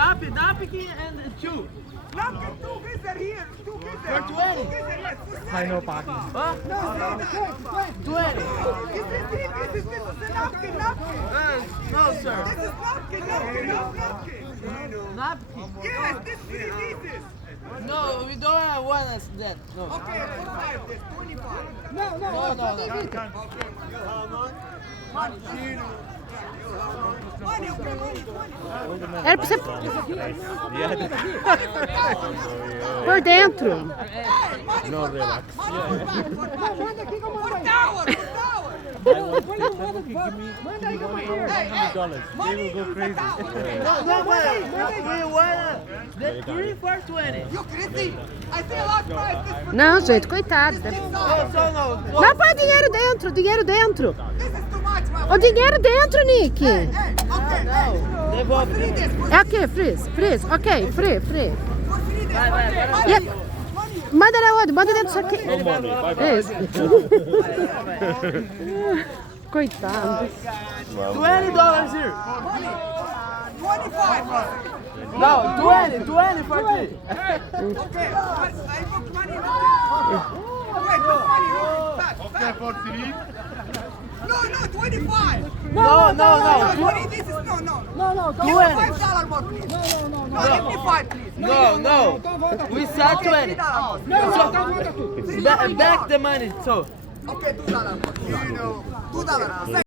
Napkin and two. Napkin, two gizzard here. Two gizzard. For 20. I know parking. Huh? 20. This is a napkin, napkin. No, sir. This is napkin, napkin, napkin. Napkin. Yes, this is three pieces. No, we don't have one as that. No. Okay, 25, this 25. No. Money, okay, money, 20. Era pra você por dentro. No, relax. Manda aqui com for tower, for tower. $100. They will go crazy. No, we want the 3 for 20. You crazy? I say last price. This Não, gente, coitado. No. Não, põe dinheiro dentro, dinheiro dentro. This is too much, my O dinheiro dentro, Nick. Hey, okay, hey. Devolve. For free this, for É o quê? Freeze. Ok, free. free this. Vai. E- Manda na onde? Manda dentro disso aqui. No money. Bye bye. É isso. Coitado. $20 here. Money. 25. No, 20 for 3. Okay, I book money. Wait, book money. Back. Okay, for 3. No, 25. No. 20, this is no. Give me $5 more, please. No, give me 5, please. No. We said 20. $3 more. Back the money, so. Okay, $2 more. $2.